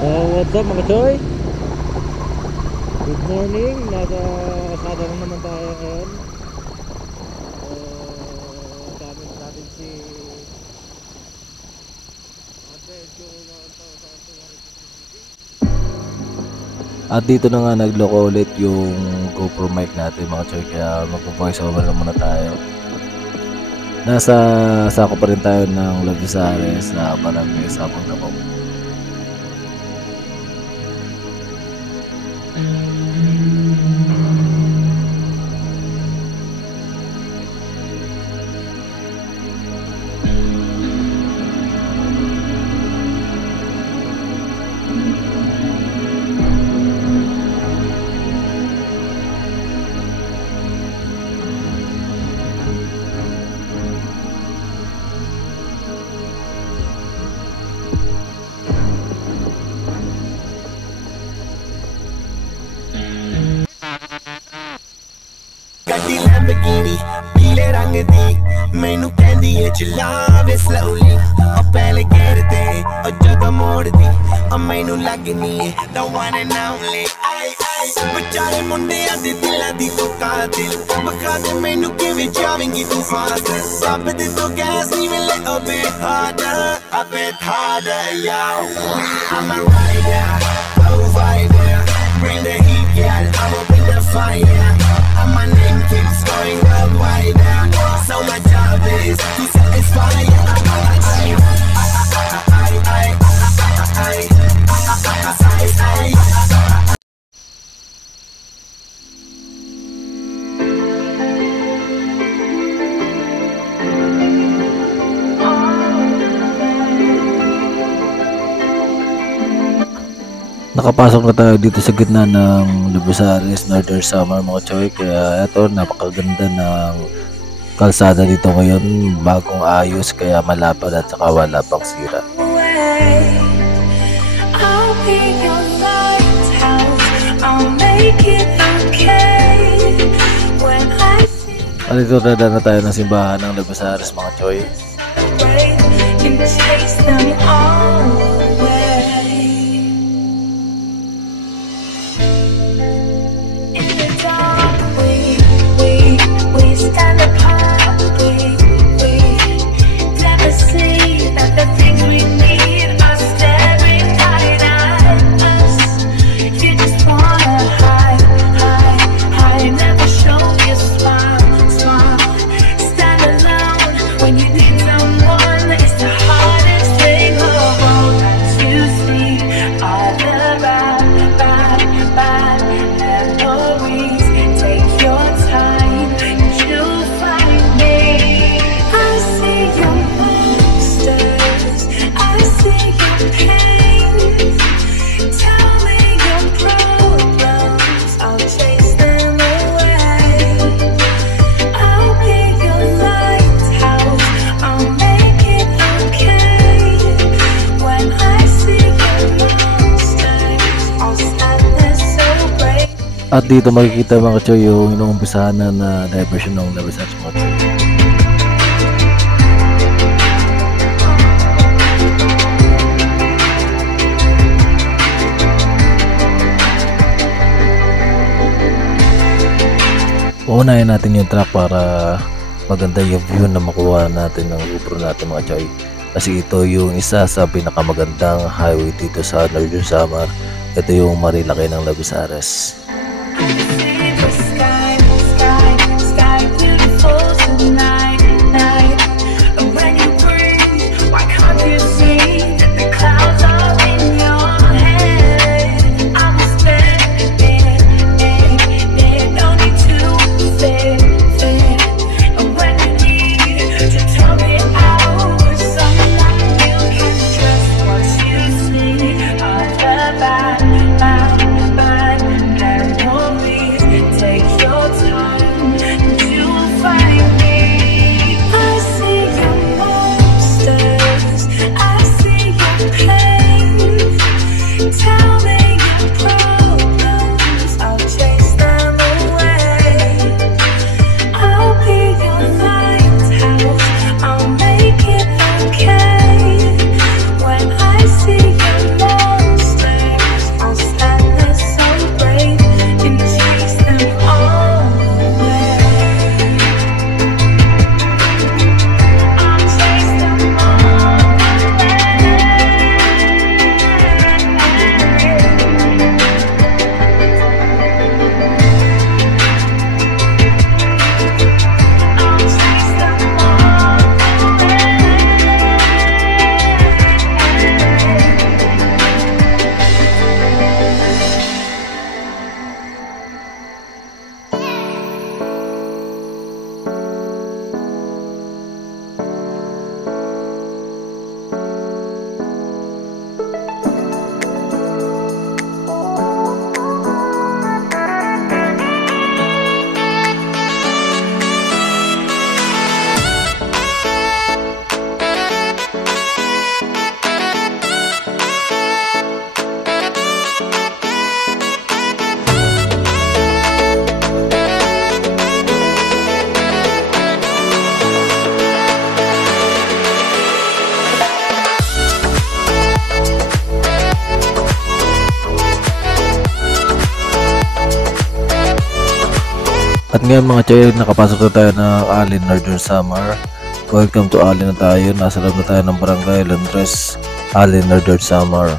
What's up mga choy? Good morning. Nasa kasada na naman tayo ngayon. Dami natin si at dito na nga nagloko ulit yung GoPro mic natin mga choy, kaya magpo-voice over na muna tayo. Nasa sako pa rin tayo ng Lavisares sa Barangay Sabong Dabao. ਗੱਡੀ ਲੈਂਬਰਗਿਨੀ ਪੀਲੇ ਰੰਗ ਦੀ ਮੈਨੂੰ ਕਹਿੰਦੀ ਏ ਚਲਾਵੇ ਸਲੋਲੀ ਉਹ ਪਹਿਲੇ ਗੇਰ ਤੇ ਉਹ ਜਦੋਂ ਮੋੜਦੀ ਉਹ ਮੈਨੂੰ ਲੱਗਨੀ ਏ the one and only ਵਿਚਾਰੇ ਮੁੰਡਿਆਂ ਦੇ ਦਿਲਾਂ ਦੀ ਤੂੰ ਕਾਤਿਲ ਬਖਾ ਦੇ ਮੈਨੂੰ ਕਿਵੇਂ ਜਾਵੇਂਗੀ ਤੂੰ ਫਾਸਟ ਰੱਬ ਦੇ ਤੋਂ ਗੈਸ ਨਹੀਂ ਮਿਲੇ a bit harder yo I'm a rider provider bring the heat girl I'ma bring the fire and my name keeps going worldwide so my job is to satisfy Nakapasok na tayo dito sa gitna ng Lavisares, Northern Samar mga choy, kaya eto napakaganda ng kalsada dito ngayon, bagong ayos kaya malapad at saka wala pang sira. Dito na tayo ng simbahan ng Lavisares mga choy. At dito makikita mga choy yung inuumpisahan na diversion ng Lavisares mga choy. Uunahin natin yung truck para maganda yung view na makuha natin ng GoPro natin mga choy. Kasi ito yung isa sa pinakamagandang highway dito sa Northern Samar. Ito yung Marilaki ng Lavisares. At ngayon mga choy, nakapasok na tayo ng Allen Northern Samar. Welcome to Allen na tayo. Nasa loob na tayo ng Barangay Landres, Allen Northern Samar.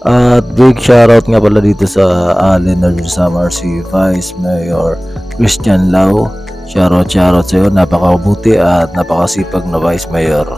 At big shoutout nga pala dito sa Allen Northern Samar si Vice Mayor Christian Lau. Shoutout sa iyo, napakabuti at napakasipag na Vice Mayor.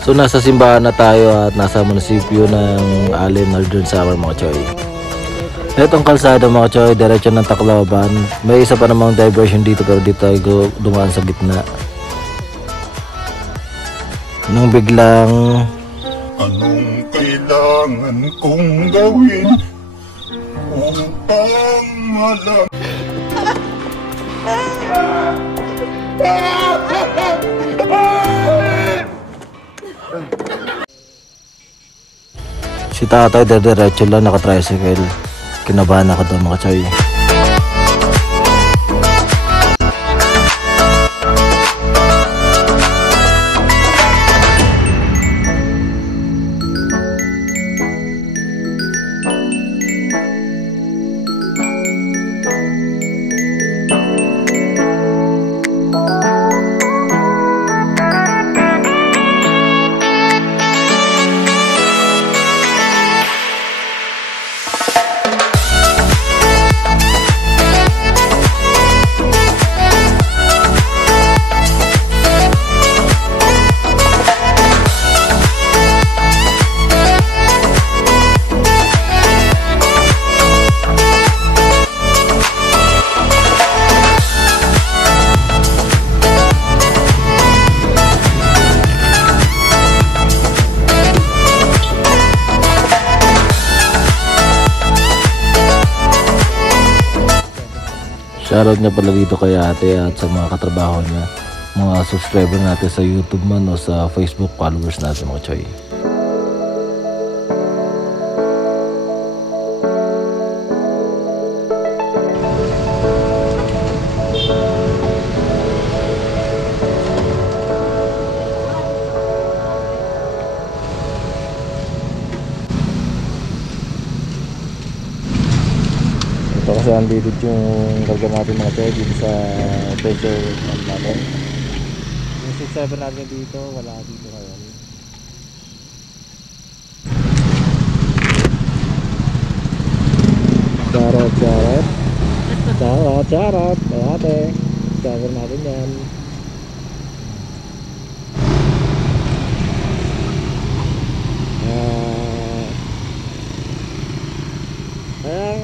So nasa simbahan na tayo at nasa munisipyo ng Allen Northern Samar mga choy. Itong kalsada mga choy, diretso ng Tacloban. May isa pa namang diversion dito pero dito tayo dumaan sa gitna. Nung biglang anong kailangan kong gawin upang malam si tatay diretso lang naka-tricycle. Kinabahan ako doon mga choy. Shoutout niya pala dito kay ate at sa mga katrabaho niya, mga subscriber natin sa YouTube man o sa Facebook followers natin mga choy. Ito kasi unleaded yung karga natin mga choy dito sa pressure pump natin. Yung 6.7 natin dito, wala dito ngayon. Charot ay ate, cover natin yan.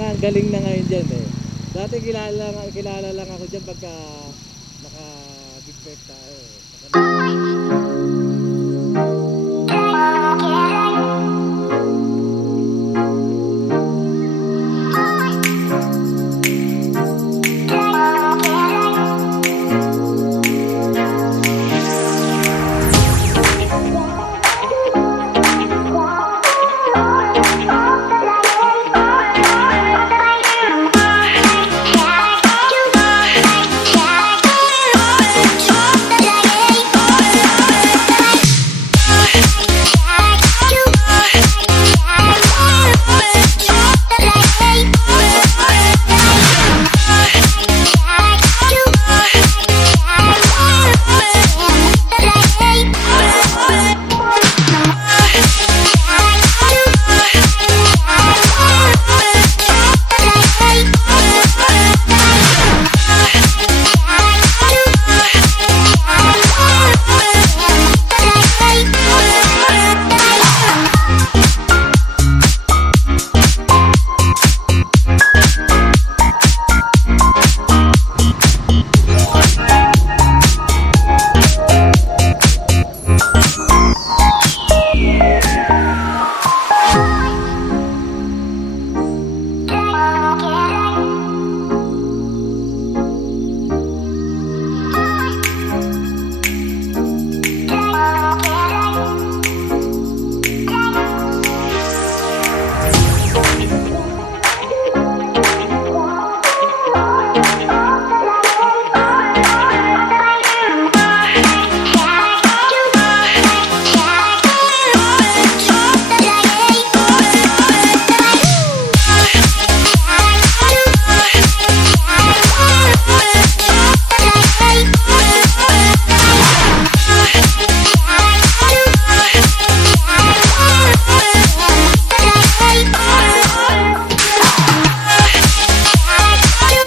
Ang galing na ngayon dyan eh. Dati kilala lang ako dyan pagka naka-big bike tayo.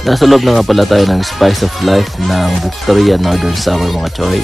Nasa loob na nga pala tayo ng Spice of Life ng Victoria Northern Summer mga choy.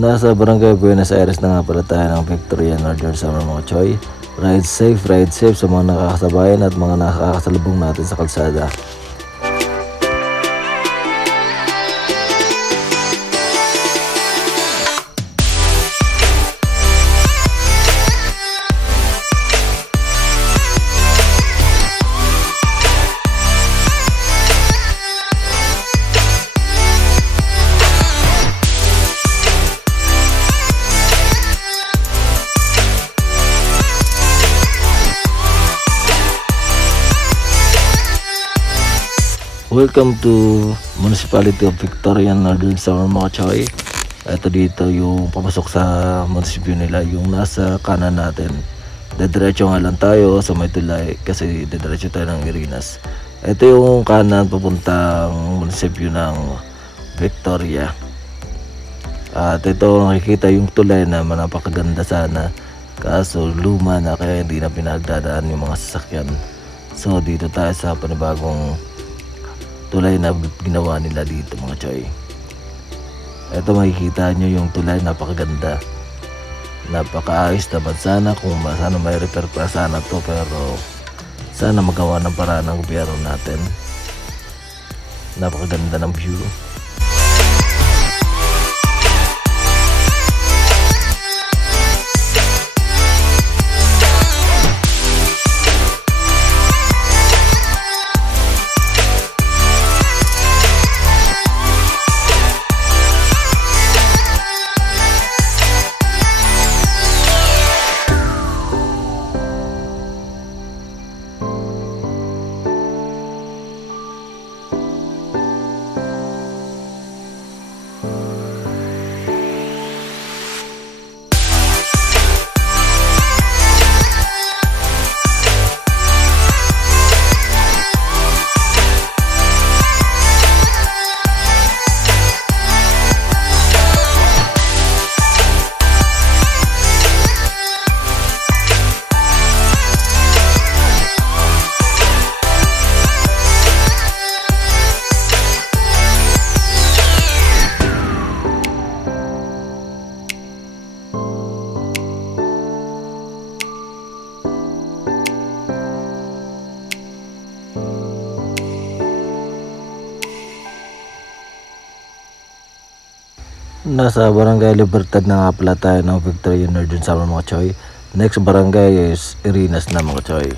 Nasa Barangay Buenos Aires na nga pala tayo ng Victoria Northern Summer mga choy. Ride safe sa mga nakakasabayan at mga nakakasalubong natin sa kalsada. Welcome to Municipality of Victoria Northern Summer mga choy. Ito dito yung papasok sa munisipyo nila, yung nasa kanan natin. Dediretso nga lang tayo sa may tulay kasi dediretso tayo ng Irinas. Ito yung kanan papuntang munisipyo ng Victoria. At ito nakikita yung tulay na napakaganda sana, kaso luma na kaya hindi na pinagdadaan yung mga sasakyan. So dito tayo sa panibagong tulay na ginawa nila dito mga choy. Ito makikita nyo yung tulay, napakaganda, napakaayos naman. Sana kung sana may repair pa sana to, pero sana magawa ng paraan ng gobyerno natin. Napakaganda ng view. Nasa Barangay Libertad na nga pala tayo ng Victoria Northern Summer mga choy. Next barangay is Irinas na mga choy.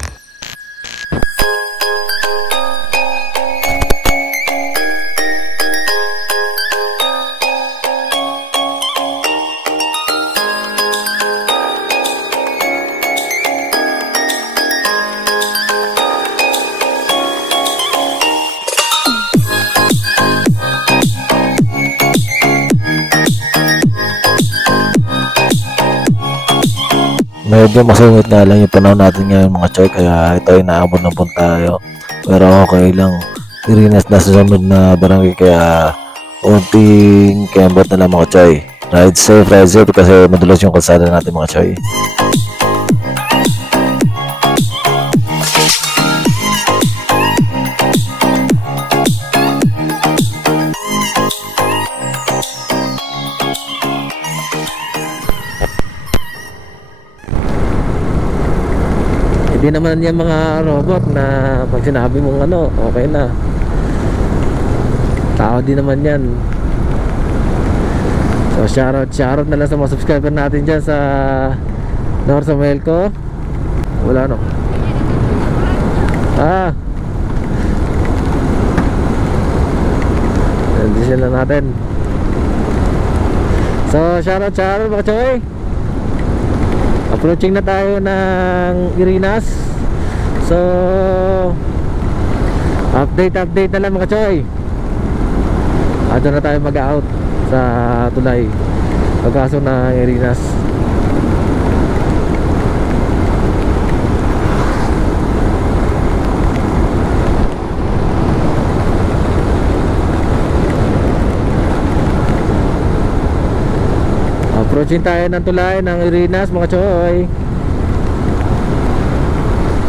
Medyo masungit nga lang yung panahon natin ngayon mga choy, kaya ito ay naabot na po tayo. Pero okay lang, Irinas na sa sunod na barangay, kaya unting kembot na lang mga choy. Ride safe kasi madulas yung kalsada natin mga choy. Hindi naman yung mga robot na pag sinabi mong ano, okay na. Tao din naman yan. So shoutout na lang sa mga subscriber natin dyan sa North Samuelco. Wala no. Nandito lang natin. So shoutout mga choy. Approaching na tayo ng Irinas. So update na lang mga choy. Doon na tayo mag-out sa tulay pagkaso ng Irinas. Approaching tayo ng tulay ng Irinas mga choy.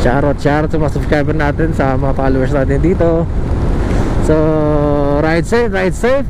Shoutout sa mga subscriber natin, sa mga followers natin dito. So ride safe, ride safe.